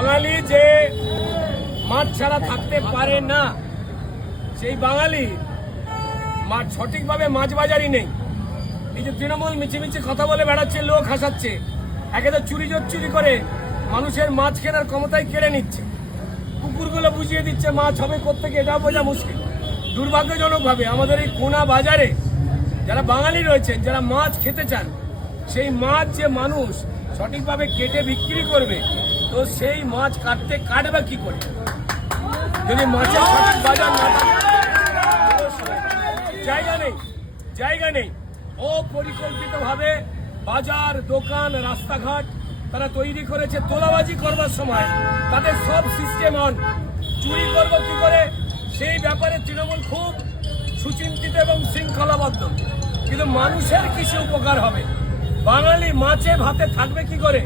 বাঙালি যে মাছ ছাড়া থাকতে পারে না, সেই বাঙালি মাছ সঠিকভাবে মাছ বাজারই নেই। এই যে তৃণমূল মিছিমিছি কথা বলে বেড়াচ্ছে, লোক হাসাচ্ছে, একে তো চুরি করে মানুষের মাছ কেনার ক্ষমতায় কেড়ে নিচ্ছে। কুকুরগুলো বুঝিয়ে দিচ্ছে মাছ হবে কোত্থেকে, এটাও বোঝা মুশকিল। দুর্ভাগ্যজনকভাবে আমাদের এই কোনা বাজারে যারা বাঙালি রয়েছেন, যারা মাছ খেতে চান, সেই মাছ যে মানুষ সঠিকভাবে কেটে বিক্রি করবে, তো সেই মাছ কাটবে কি করে যদি মাছের সঠিক বাজার না থাকে? জায়গা নেই। অপরিকল্পিতভাবে বাজার, দোকান, রাস্তাঘাট তারা তৈরি করেছে। তোলাবাজি করবার সময় তাদের সব সিস্টেম অন। চুরি করবো কি করে সেই ব্যাপারে তৃণমূল খুব সুচিন্তিত এবং শৃঙ্খলাবদ্ধ। কিন্তু মানুষের কিছু উপকার হবে, বাঙালি মাছে ভাতে থাকবে কি করে,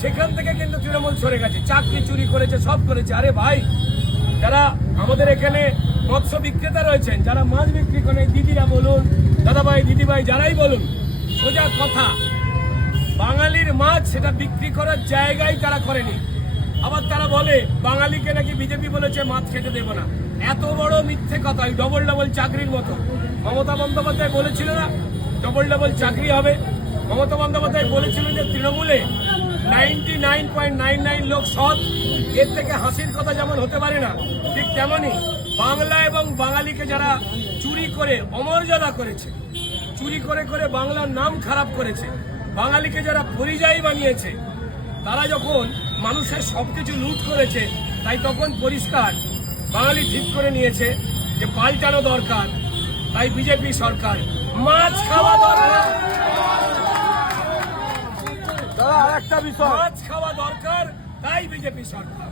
সেখান থেকে কিন্তু তৃণমূল সরে গেছে। চাকরি চুরি করেছে, সব করেছে। আরে ভাই, যারা আমাদের এখানে মৎস্য বিক্রেতা রয়েছেন, যারা মাছ বিক্রি করে, দিদিরা বলুন, দাদাভাই, দিদিভাই, যারাই বলুন, সোজা কথা, বাঙালির মাছ সেটা বিক্রি করার জায়গায় তারা করেনি। আবার তারা বলে বাঙালিকে নাকি বিজেপি বলেছে মাছ খেতে দেবো না। এত বড় মিথ্যে কথা, ডবল চাকরির মতো। মমতা বন্দ্যোপাধ্যায় বলেছিল না ডবল চাকরি হবে? মমতা বন্দ্যোপাধ্যায় বলেছিল যে তৃণমূলে 99.99 লোক সৎ। এর থেকে হাসির কথা যেমন হতে পারে না, ঠিক তেমনই বাংলা এবং বাঙালিকে যারা চুরি করে অমর্যাদা করেছে, চুরি করে বাংলার নাম খারাপ করেছে, বাঙালিকে যারা পরিযায়ী বানিয়েছে, তারা যখন মানুষের সবকিছু লুট করেছে, তাই তখন পরিষ্কার বাঙালি ঠিক করে নিয়েছে যে পাল্টানো দরকার। তাই বিজেপি সরকার মাছ খাওয়া দরকার, মাছ খাওয়া দরকার, তাই বিজেপি সরকার।